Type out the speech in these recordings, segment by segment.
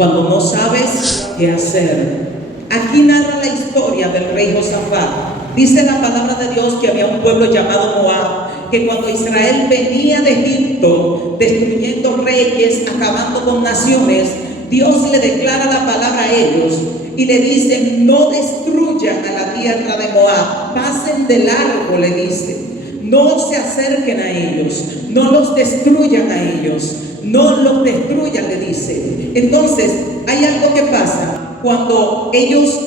cuando no sabes qué hacer. Aquí narra la historia del rey Josafat. Dice la palabra de Dios que había un pueblo llamado Moab, que cuando Israel venía de Egipto, destruyendo reyes, acabando con naciones, Dios le declara la palabra a ellos y le dice: no destruyan a la tierra de Moab, pasen de largo, le dice. No se acerquen a ellos, no los destruyan a ellos, no los destruyan, le dice. Entonces, hay algo que pasa cuando ellos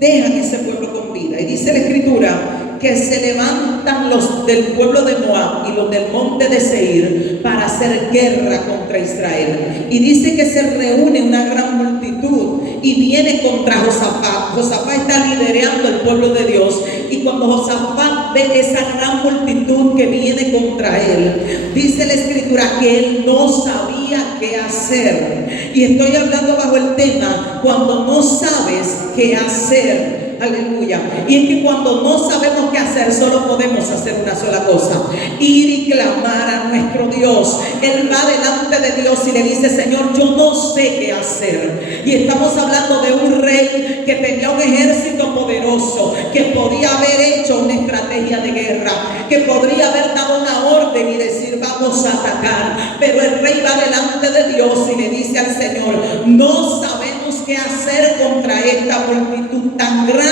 dejan ese pueblo con vida. Y dice la Escritura que se levantan los del pueblo de Moab y los del monte de Seir para hacer guerra contra Israel. Y dice que se reúne una gran multitud y viene contra Josafat. Josafat está liderando el pueblo de Dios, y cuando Josafat ve esa gran multitud que viene contra él, dice la Escritura que él no sabía qué hacer. Y estoy hablando bajo el tema cuando no sabes qué hacer. Aleluya. Y es que cuando no sabemos qué hacer, solo podemos hacer una sola cosa: ir y clamar a nuestro Dios. Él va delante de Dios y le dice: Señor, yo no sé qué hacer. Y estamos hablando de un rey que tenía un ejército poderoso, que podía haber hecho una estrategia de guerra, que podría haber dado una orden y decir: vamos a atacar. Pero el rey va delante de Dios y le dice al Señor: no sabemos qué hacer contra esta multitud tan grande.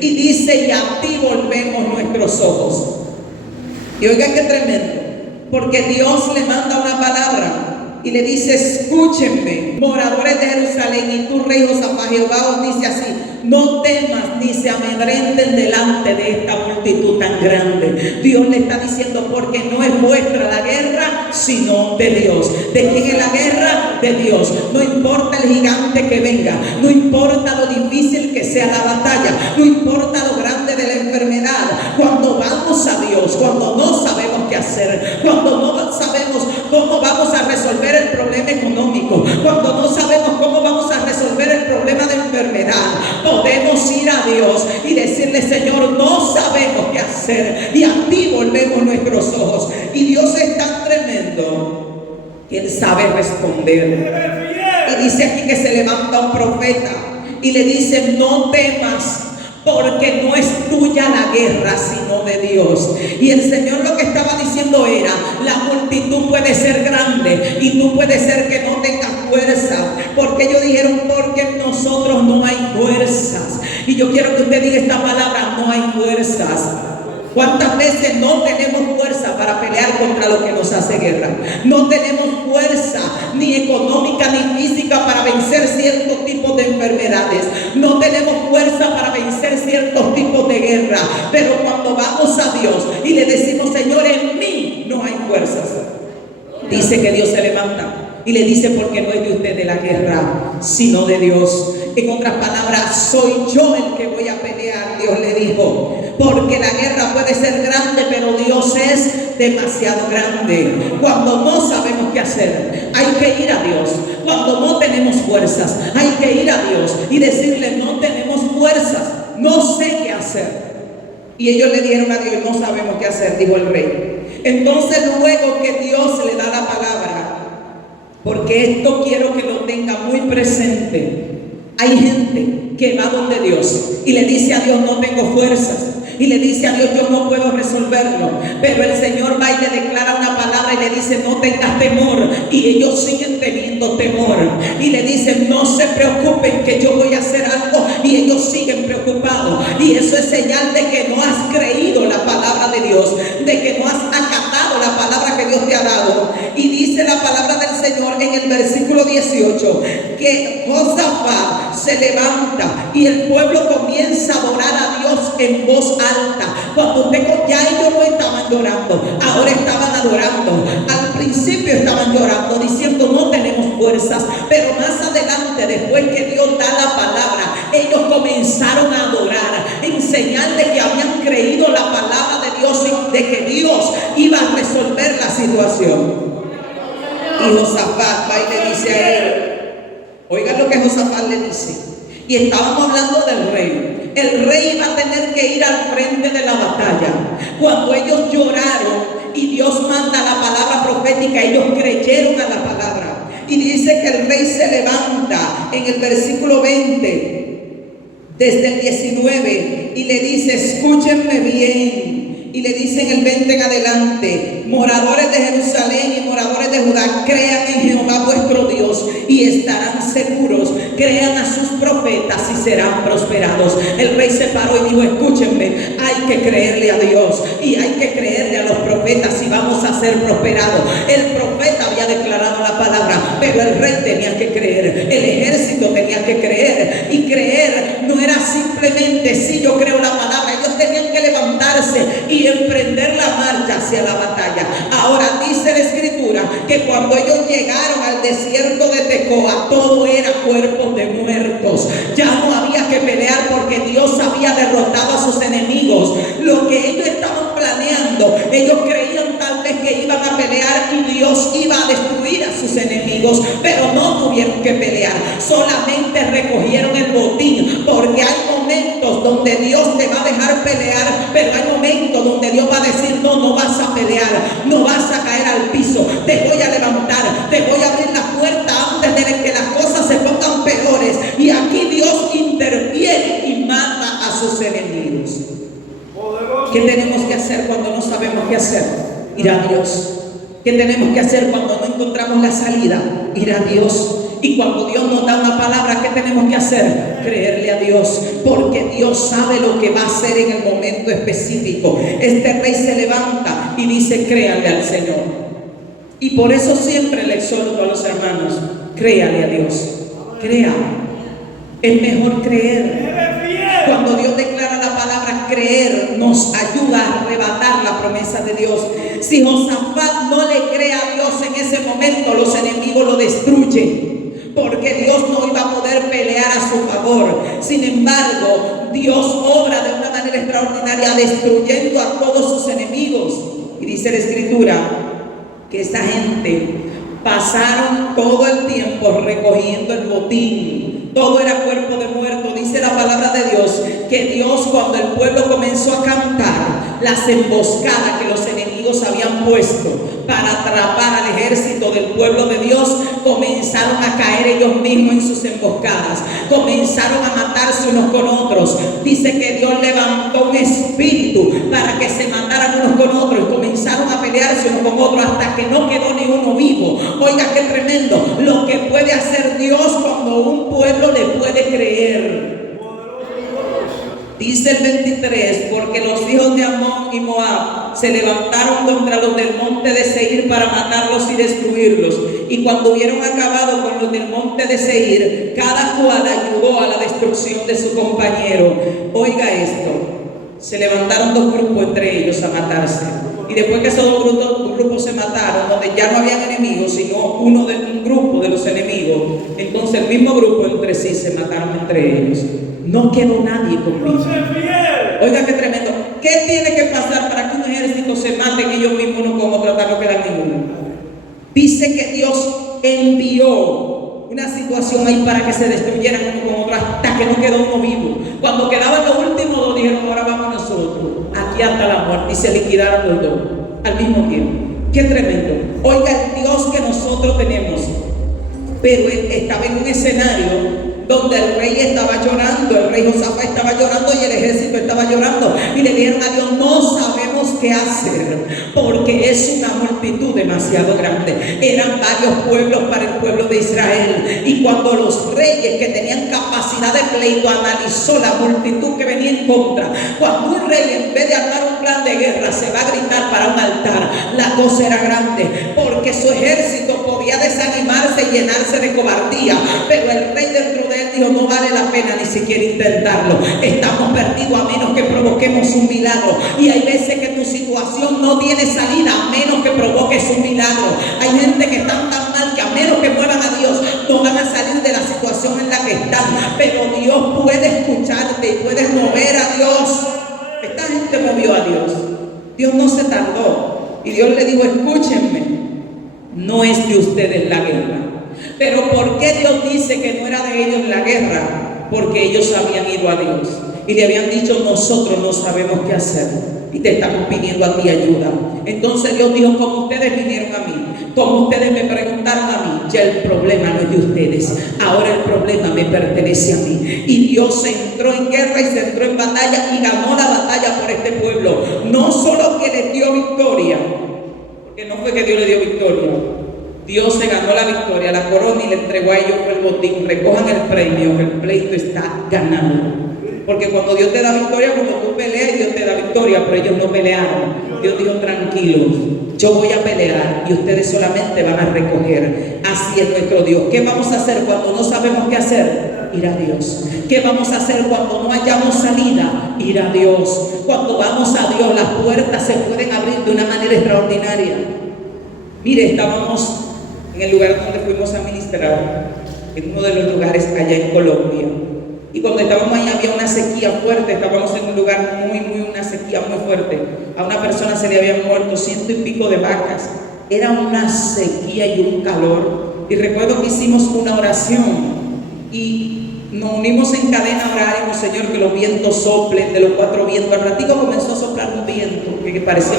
Y dice: y a ti volvemos nuestros ojos. Y oigan qué tremendo, porque Dios le manda una palabra y le dice: escúchenme, moradores de Jerusalén, y tú, rey Josafat. Jehová os dice así: no temas ni se amedrenten delante de esta multitud tan grande. Dios le está diciendo: porque no es vuestra la guerra, sino de Dios. ¿De quién es la guerra? De Dios. No importa el gigante que venga, no importa lo difícil que sea la batalla, no importa lo grande de la enfermedad. Cuando vamos a Dios, cuando no sabemos qué hacer, cuando no sabemos cómo vamos a resolver el problema económico, cuando no sabemos cómo vamos a resolver el problema de enfermedad, podemos ir a Dios y decirle: Señor, no sabemos qué hacer, y a ti volvemos nuestros ojos. Y Dios es tan tremendo que Él sabe responder. Y dice aquí que se levanta un profeta y le dice: no temas, porque no es tuya la guerra, sino de Dios. Y el Señor lo que estaba diciendo era: la multitud puede ser grande y tú puedes ser que no tengas fuerza, porque ellos dijeron: porque en nosotros no hay fuerzas. Y yo quiero que usted diga esta palabra: no hay fuerzas. ¿Cuántas veces no tenemos fuerza para pelear contra lo que nos hace guerra? No tenemos fuerza ni económica ni física para vencer ciertos tipos de enfermedades. No tenemos fuerza para vencer ciertos tipos de guerra. Pero cuando vamos a Dios y le decimos: Señor, en mí no hay fuerzas, dice que Dios se levanta y le dice: porque no es de ustedes la guerra, sino de Dios. En otras palabras, soy yo el que voy a pelear, Dios le dijo. Porque la guerra puede ser grande, pero Dios es demasiado grande. Cuando no sabemos qué hacer, hay que ir a Dios. Cuando no tenemos fuerzas, hay que ir a Dios y decirle: no tenemos fuerzas, no sé qué hacer. Y ellos le dijeron a Dios: no sabemos qué hacer, dijo el rey. Entonces, luego que Dios le da la palabra, porque esto quiero que lo tenga muy presente, hay gente que va donde Dios y le dice a Dios: no tengo fuerzas. Y le dice a Dios: yo no puedo resolverlo. Pero el Señor va y le declara una palabra y le dice: no tengas temor. Y ellos siguen teniendo temor. Y le dicen: no se preocupen, que yo voy a hacer algo. Y ellos siguen preocupados. Y eso es señal de que no has creído la palabra de Dios, de que no has acatado la palabra que Dios te ha dado. Y dice la palabra del Señor en el versículo 18 que Josafat se levanta y el pueblo comienza a adorar a Dios en voz alta. Cuando usted, ya ellos no estaban llorando, ahora estaban adorando. Al principio estaban llorando, diciendo: no tenemos fuerzas. Pero más adelante, después que Dios da la palabra, ellos comenzaron a adorar en señal de que habían creído la palabra de Dios y de que Dios iba a resolver la situación. Y Josafat va y le dice a él: oigan lo que Josafat le dice. Y estábamos hablando del rey. El rey iba a tener que ir al frente de la batalla. Cuando ellos lloraron y Dios manda la palabra profética, ellos creyeron a la palabra. Y dice que el rey se levanta en el versículo 20, desde el 19, y le dice: escúchenme bien. Y le dice en el 20 en adelante: moradores de Jerusalén y moradores de Judá, crean en Jehová vuestro Dios y estarán seguros. Crean a sus profetas y serán prosperados. El rey se paró y dijo: escúchenme, hay que creerle a Dios y hay que creerle a los profetas y vamos a ser prosperados. El profeta había declarado la palabra, pero el rey tenía que creer, el ejército tenía que creer. Y creer no era simplemente: sí, yo creo la palabra. Ellos tenían que levantarse y emprender la marcha hacia la batalla. Ahora dice la escritura que cuando ellos llegaron al desierto de Tecoa, todo era cuerpos de muertos. Ya no había que pelear porque Dios había derrotado a sus enemigos. Lo que ellos estaban planeando, ellos creían tal vez que iban a pelear y Dios iba a destruir a sus enemigos, pero no tuvieron que pelear, solamente recogieron el botín, porque hay momentos donde Dios te va a dejar pelear, pero hay momentos donde Dios va a decir: no, no vas a pelear, no vas a caer al piso, te voy a levantar, te voy a abrir la puerta antes de que las cosas se pongan peores. Y aquí Dios interviene y mata a sus enemigos. ¿Qué tenemos que hacer cuando no sabemos qué hacer? Ir a Dios. ¿Qué tenemos que hacer cuando no encontramos la salida? Ir a Dios. Y cuando Dios nos da una palabra, ¿qué tenemos que hacer? Creerle a Dios, porque Dios sabe lo que va a hacer en el momento específico. Este rey se levanta y dice: créanle al Señor. Y por eso siempre le exhorto a los hermanos: créale a Dios, crea. Es mejor creer. Cuando Dios declara la palabra, creer nos ayuda a arrebatar la promesa de Dios. Si Josafat no le cree a Dios en ese momento, los enemigos lo destruyen, porque Dios no iba a poder pelear a su favor. Sin embargo, Dios obra de una manera extraordinaria, destruyendo a todos sus enemigos. Y dice la escritura que esta gente pasaron todo el tiempo recogiendo el botín. Todo era cuerpo de muerto. Dice la palabra de Dios que Dios, cuando el pueblo comenzó a cantar, las emboscadas que los enemigos habían puesto para atrapar al ejército del pueblo de Dios, comenzaron a caer ellos mismos en sus emboscadas, comenzaron a matarse unos con otros. Dice que Dios levantó un espíritu para que se mataran unos con otros y comenzaron a pelearse unos con otros hasta que no quedó ni uno vivo. Oiga, qué tremendo lo que puede hacer Dios cuando un pueblo le puede creer. Dice el 23: porque los hijos de Amón y Moab se levantaron contra los del monte de Seir para matarlos y destruirlos. Y cuando hubieron acabado con los del monte de Seir, cada cual ayudó a la destrucción de su compañero. Oiga esto: se levantaron dos grupos entre ellos a matarse. Y después que esos dos grupos se mataron, donde ya no habían enemigos, sino un grupo de los enemigos, entonces el mismo grupo entre sí se mataron entre ellos. No quedó nadie conmigo. Oiga, qué tremendo. ¿Qué tiene que pasar para que un ejército se maten ellos mismos uno con otro hasta no queda ninguno? Dice que Dios envió una situación ahí para que se destruyeran uno con otro hasta que no quedó uno vivo. Cuando quedaban los últimos dos, dijeron: ahora vamos nosotros, aquí hasta la muerte. Y se liquidaron los dos al mismo tiempo. Qué tremendo. Oiga, el Dios que nosotros tenemos. Pero él estaba en un escenario donde el rey estaba llorando, el rey Josafat estaba llorando y el ejército estaba llorando, y le dijeron a Dios: no sabemos qué hacer, porque es una multitud demasiado grande. Eran varios pueblos para el pueblo de Israel, y cuando los reyes que tenían capacidad de pleito analizó la multitud que venía en contra, cuando un rey, en vez de armar un plan de guerra, se va a gritar para un altar, la cosa era grande, porque su ejército podía desanimarse y llenarse de cobardía, pero el rey dentro de él dijo: no vale la pena ni siquiera intentarlo, estamos perdidos a menos que provoquemos un milagro. Y hay veces que tu situación no tiene salida a menos que provoques un milagro. Hay gente que están tan mal que a menos que muevan a Dios no van a salir de la situación en la que están, pero Dios puede escucharte y puedes mover a Dios. Esta gente movió a Dios. Dios no se tardó y Dios le dijo: escúchenme, no es de ustedes la guerra. Pero ¿por qué Dios dice que no era de ellos la guerra? Porque ellos habían ido a Dios y le habían dicho: nosotros no sabemos qué hacer. y te estamos pidiendo a ti ayuda. Entonces Dios dijo, como ustedes vinieron a mí, como ustedes me preguntaron a mí, ya el problema no es de ustedes, ahora el problema me pertenece a mí. Y Dios se entró en guerra y se entró en batalla y ganó la batalla por este pueblo. No solo que les dio victoria, porque no fue que Dios le dio victoria, Dios se ganó la victoria, la corona, y le entregó a ellos el botín. Recojan el premio, el pleito está ganado. Porque cuando Dios te da victoria, cuando tú peleas, Dios te da victoria, pero ellos no pelearon. Dios dijo, tranquilos, yo voy a pelear y ustedes solamente van a recoger. Así es nuestro Dios. ¿Qué vamos a hacer cuando no sabemos qué hacer? Ir a Dios. ¿Qué vamos a hacer cuando no hayamos salida? Ir a Dios. Cuando vamos a Dios, las puertas se pueden abrir de una manera extraordinaria. Mire, estábamos en el lugar donde fuimos a ministrar, en uno de los lugares allá en Colombia. Y cuando estábamos ahí había una sequía fuerte, estábamos en un lugar una sequía muy fuerte. A una persona se le habían muerto 100 y pico de vacas. Era una sequía y un calor. Y recuerdo que hicimos una oración y nos unimos en cadena a orar, y Señor, que los vientos soplen de los 4 vientos. Al ratito comenzó a soplar un viento que parecía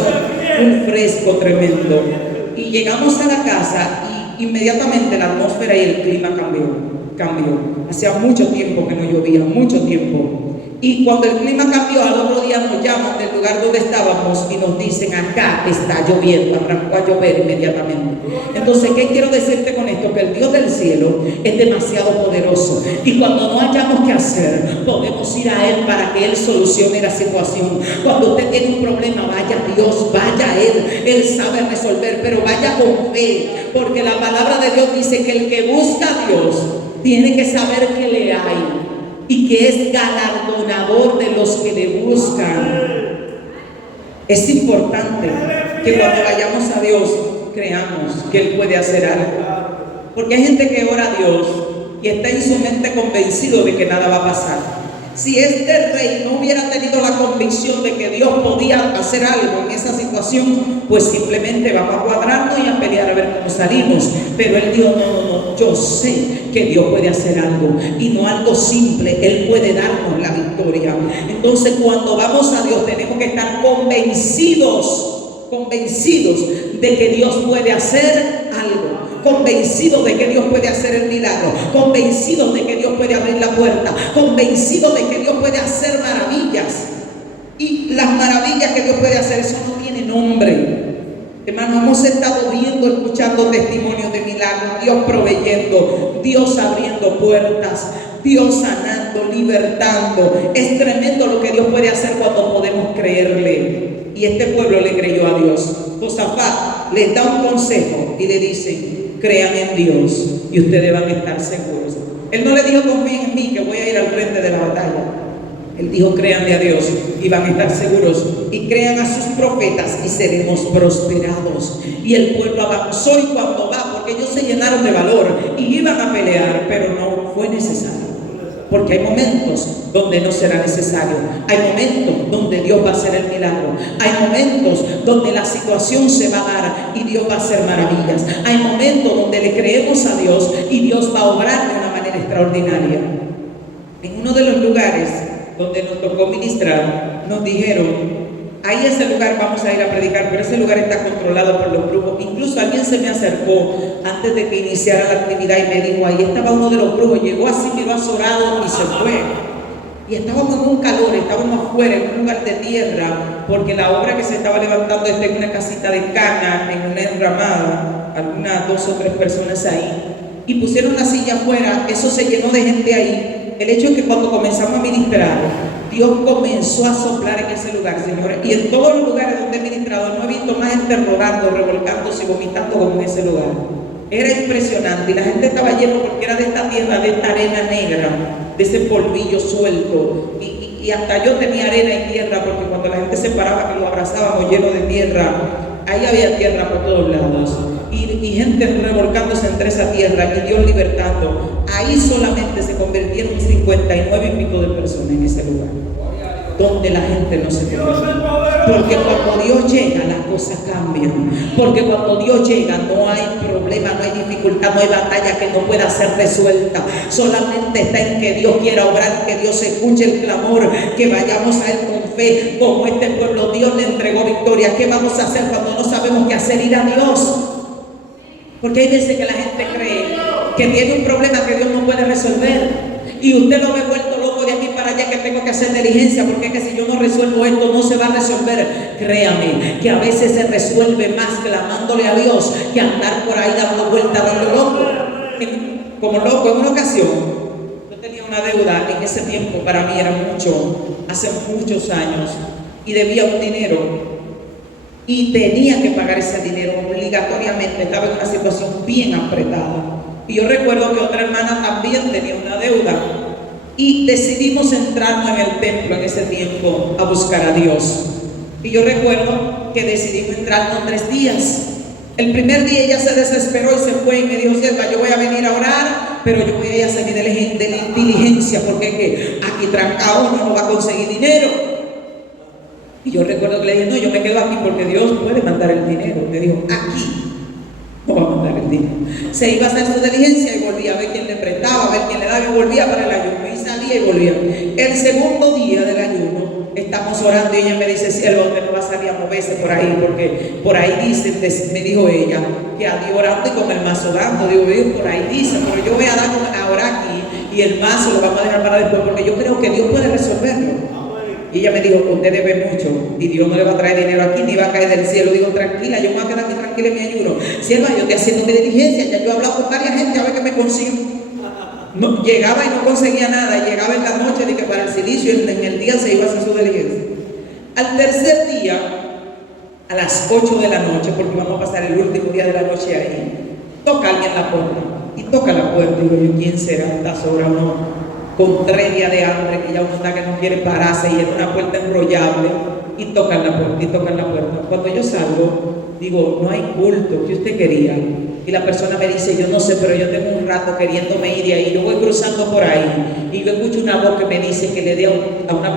un fresco tremendo. Y llegamos a la casa y inmediatamente la atmósfera y el clima cambió. Hacía mucho tiempo que no llovía, mucho tiempo. Y cuando el clima cambió, al otro día nos llaman del lugar donde estábamos y nos dicen, acá está lloviendo, arrancó a llover inmediatamente. Entonces, ¿qué quiero decirte con esto? Que el Dios del cielo es demasiado poderoso, y cuando no hayamos qué hacer, podemos ir a Él para que Él solucione la situación. Cuando usted tiene un problema, vaya a Dios, vaya a Él sabe resolver, pero vaya con fe, porque la palabra de Dios dice que el que busca a Dios tiene que saber que le hay y que es galardonador de los que le buscan. Es importante que cuando vayamos a Dios creamos que Él puede hacer algo, porque hay gente que ora a Dios y está en su mente convencido de que nada va a pasar. Si este rey no hubiera tenido la convicción de que Dios podía hacer algo en esa situación, pues simplemente vamos a cuadrarnos y a pelear a ver cómo salimos. Pero él dijo, no, yo sé que Dios puede hacer algo, y no algo simple, Él puede darnos la victoria. Entonces, cuando vamos a Dios tenemos que estar convencidos de que Dios puede hacer algo, convencidos de que Dios puede hacer el milagro, convencidos de que Dios puede abrir la puerta, convencidos de que Dios puede hacer maravillas. Y las maravillas que Dios puede hacer, eso no tiene nombre. Hermanos, hemos estado viendo, escuchando testimonios de milagros, Dios proveyendo, Dios abriendo puertas, Dios sanando, libertando. Es tremendo lo que Dios puede hacer cuando podemos creerle. Y este pueblo le creyó a Dios. Josafat les da un consejo y le dice, crean en Dios y ustedes van a estar seguros. Él no le dijo, confíen en mí que voy a ir al frente de la batalla. Él dijo, créanle a Dios y van a estar seguros, y crean a sus profetas y seremos prosperados. Y el pueblo avanzó, y cuando va, porque ellos se llenaron de valor y iban a pelear, pero no fue necesario. Porque hay momentos donde no será necesario. Hay momentos donde Dios va a hacer el milagro. Hay momentos donde la situación se va a dar y Dios va a hacer maravillas. Hay momentos donde le creemos a Dios y Dios va a obrar de una manera extraordinaria. En uno de los lugares donde nos tocó ministrar, nos dijeron, ahí ese lugar vamos a ir a predicar, pero ese lugar está controlado por los brujos. Incluso alguien se me acercó antes de que iniciara la actividad y me dijo, ahí estaba uno de los brujos, llegó así, miró azorado y se fue. Y estábamos en un calor, estábamos afuera en un lugar de tierra, porque la obra que se estaba levantando está en una casita de caña, en una enramada, algunas 2 o 3 personas ahí, y pusieron la silla afuera. Eso se llenó de gente ahí. El hecho es que cuando comenzamos a ministrar, Dios comenzó a soplar en ese lugar, señores, y en todos los lugares donde he ministrado no he visto más gente rodando, revolcándose y vomitando como en ese lugar. Era impresionante, y la gente estaba llena porque era de esta tierra, de esta arena negra, de ese polvillo suelto, y hasta yo tenía arena y tierra, porque cuando la gente se paraba, que lo abrazábamos lleno de tierra, ahí había tierra por todos lados, y gente revolcándose entre esa tierra, y Dios libertando. Ahí solamente se convirtieron 59 y pico de personas en ese lugar, donde la gente no se convierte. Porque cuando Dios llega, las cosas cambian. Porque cuando Dios llega, no hay problema, no hay dificultad, no hay batalla que no pueda ser resuelta. Solamente está en que Dios quiera obrar, que Dios escuche el clamor, que vayamos a Él con fe fe como este pueblo. Dios le entregó victoria. ¿Qué vamos a hacer cuando no sabemos qué hacer? Ir a Dios. Porque hay veces que la gente cree que tiene un problema que Dios no puede resolver. Y usted lo ve vuelto loco de aquí para allá, que tengo que hacer diligencia, porque es que si yo no resuelvo esto no se va a resolver. Créame que a veces se resuelve más clamándole a Dios que andar por ahí dando vueltas, dando loco. Como loco. En una ocasión yo tenía una deuda, en ese tiempo para mí era mucho, hace muchos años, y debía un dinero y tenía que pagar ese dinero obligatoriamente. Estaba en una situación bien apretada. Y yo recuerdo que otra hermana también tenía una deuda y decidimos entrarnos en el templo en ese tiempo a buscar a Dios. Y yo recuerdo que decidimos entrarnos 3 días. El primer día ella se desesperó y se fue y me dijo: sierva, yo voy a venir a orar, pero yo voy a ir a hacer mi diligencia, porque es que aquí trancado uno no va a conseguir dinero. Y yo recuerdo que le dije: no, yo me quedo aquí porque Dios puede mandar el dinero. Me dijo: aquí no va a mandar el dinero. Se iba a hacer su diligencia y volvía a ver quién le prestaba, a ver quién le daba, y volvía para el ayuno, y salía y volvía. El segundo día del ayuno estamos orando y ella me dice: cielo, usted no va a salir a moverse por ahí, porque por ahí dice, me dijo ella, que a Dios orando y con el mazo dando. Digo: por ahí dice, pero yo voy a dar a orar aquí y el mazo lo vamos a dejar para después, porque yo creo que Dios puede resolverlo. Y ella me dijo: usted debe mucho y Dios no le va a traer dinero aquí ni va a caer del cielo. Digo: tranquila, yo me voy a quedar aquí tranquila en mi ayuno. Sierva, yo estoy haciendo mi diligencia, ya yo he hablado con varias gente a ver qué me consigo. No, llegaba y no conseguía nada, y llegaba en la noche de que para el silicio, en el día se iba a hacer su diligencia. Al tercer día, a las 8 de la noche, porque vamos a pasar el último día de la noche ahí, toca alguien la puerta, y toca la puerta. Digo yo: ¿quién será? ¿Esta sobra o no? Con 3 días de hambre, que ya uno está que no quiere pararse, y es una puerta enrollable, y tocan la puerta, y tocan la puerta. Cuando yo salgo, digo: no hay culto, ¿qué usted quería? Y la persona me dice: yo no sé, pero yo tengo un rato queriéndome ir de ahí. Yo voy cruzando por ahí y yo escucho una voz que me dice que le dé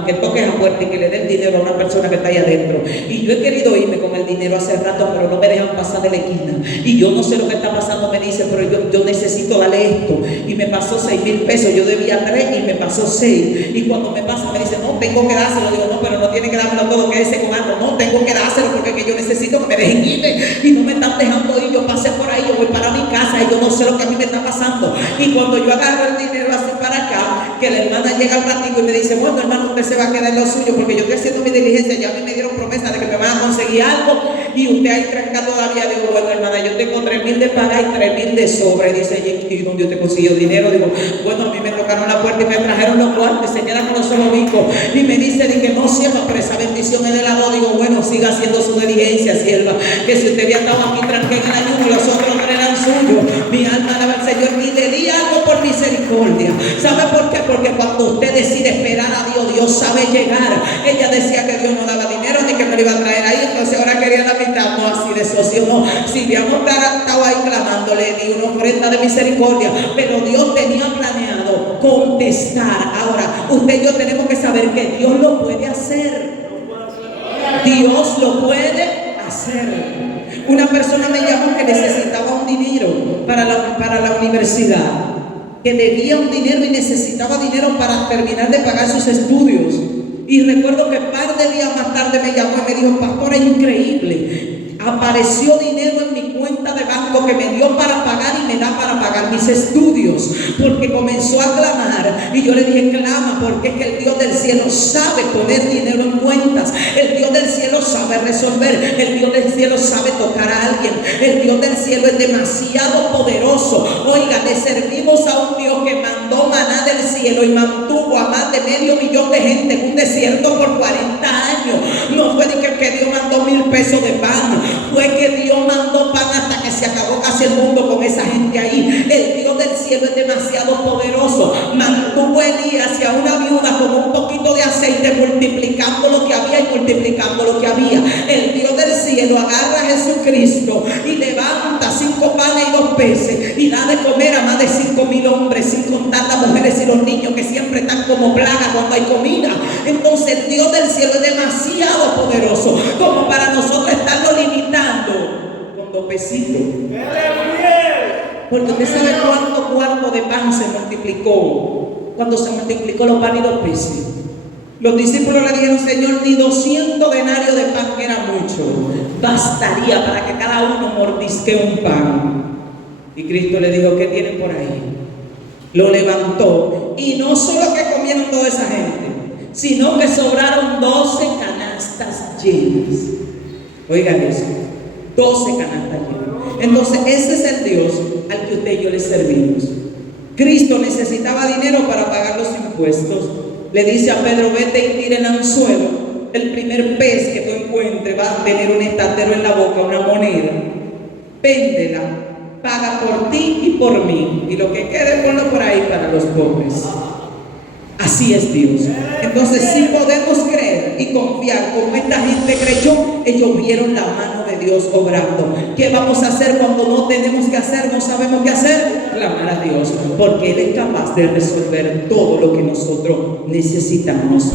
que toque la puerta y que le dé el dinero a una persona que está ahí adentro. Y yo he querido irme con el dinero hace rato, pero no me dejan pasar de la esquina. Y yo no sé lo que está pasando, me dice, pero yo necesito darle esto. Y me pasó 6,000 pesos, yo debía 3 y me pasó 6. Y cuando me pasa me dice: no, tengo que dárselo. Digo: no, pero no tiene que dármelo todo, quédese con algo. No, tengo que dárselo porque que yo necesito que me dejen irme y no me están dejando ir. Yo pasé por ahí, yo voy para mi casa y yo no sé lo que a mí me está pasando. Y cuando yo agarro el dinero así para acá, que la hermana llega al ratito y me dice: bueno, hermano, usted se va a quedar en lo suyo porque yo estoy haciendo mi diligencia, ya a mí me dieron promesa de que me van a conseguir algo y usted ahí tranca todavía. Digo: bueno, hermana, yo tengo 3,000 de paga y 3,000 de sobra. Y dice: ¿y dónde usted consiguió dinero? Digo: bueno, a mí me tocaron la puerta y me trajeron los cuartos y se quedan con los ojos ricos. Y me dice: dije, no, sierva, pero esa bendición es de la voz. Digo: bueno, siga haciendo su diligencia, sierva, que si usted había estado aquí tranquila en el ayuno y los otros 3 eran suyos, mi alma alaba al Señor y le di algo por misericordia. ¿Sabe por qué? Porque cuando usted decide esperar a Dios, Dios sabe llegar. Ella decía que Dios no daba dinero ni que me lo iba a traer ahí, entonces ahora quería la mitad. No, así de socio no. Si habíamos estado ahí clamándole, di una ofrenda de misericordia, pero Dios tenía planeado contestar. Ahora, usted y yo tenemos que saber que Dios lo puede hacer. Dios lo puede hacer. Una persona me llamó que necesitaba un dinero para la universidad, que debía un dinero y necesitaba dinero para terminar de pagar sus estudios. Y recuerdo que un par de días más tarde me llamó y me dijo: pastor, es increíble, apareció dinero en mi cuenta de banco que me dio para pagar y me da para pagar mis estudios, porque comenzó a clamar. Y yo le dije: clama, porque es que el Dios del cielo sabe poner dinero en cuentas, el Dios del cielo sabe resolver, el Dios del cielo sabe tocar a alguien, el Dios del cielo es demasiado poderoso. Oiga, le servimos a un Dios que mandó maná del cielo y mantuvo a más de 500,000 de gente en un desierto por 40 años. No fue de que Dios mandó 1,000 pesos de pan, fue que Dios mandó pan hasta que se acabó casi el mundo con esa gente ahí. El Dios del cielo es demasiado poderoso. Mantuvo a Elías y a una viuda con un poquito de aceite, multiplicando lo que había y multiplicando lo que había. El Dios del cielo agarra a Jesucristo y levanta 5 panes y 2 peces y da de comer a más de 5,000 hombres, sin contar las mujeres y los niños que siempre están como plaga cuando hay comida. Entonces el Dios del cielo es demasiado poderoso como para nosotros estarlo limitando con 2 pesitos. Porque usted sabe cuánto cuarto de pan se multiplicó cuando se multiplicó los panes y 2 peces. Los discípulos le dijeron: Señor, ni 200 denarios de pan, que era mucho, bastaría para que cada uno mordisque un pan. Y Cristo le dijo: ¿qué tienen por ahí? Lo levantó, y no solo que comieron toda esa gente, sino que sobraron 12 canastas llenas. Oigan eso, 12 canastas llenas. Entonces ese es el Dios al que usted y yo le servimos. Cristo necesitaba dinero para pagar los impuestos. Le dice a Pedro: vete y tira el anzuelo. El primer pez que tú encuentres va a tener un estatero en la boca, una moneda. Véndela, paga por ti y por mí, y lo que quede ponlo por ahí para los pobres. Así es Dios. Entonces, si podemos creer y confiar como esta gente creyó, ellos vieron la mano de Dios obrando. ¿Qué vamos a hacer cuando no tenemos que hacer, no sabemos qué hacer? Clamar a Dios, porque Él es capaz de resolver todo lo que nosotros necesitamos.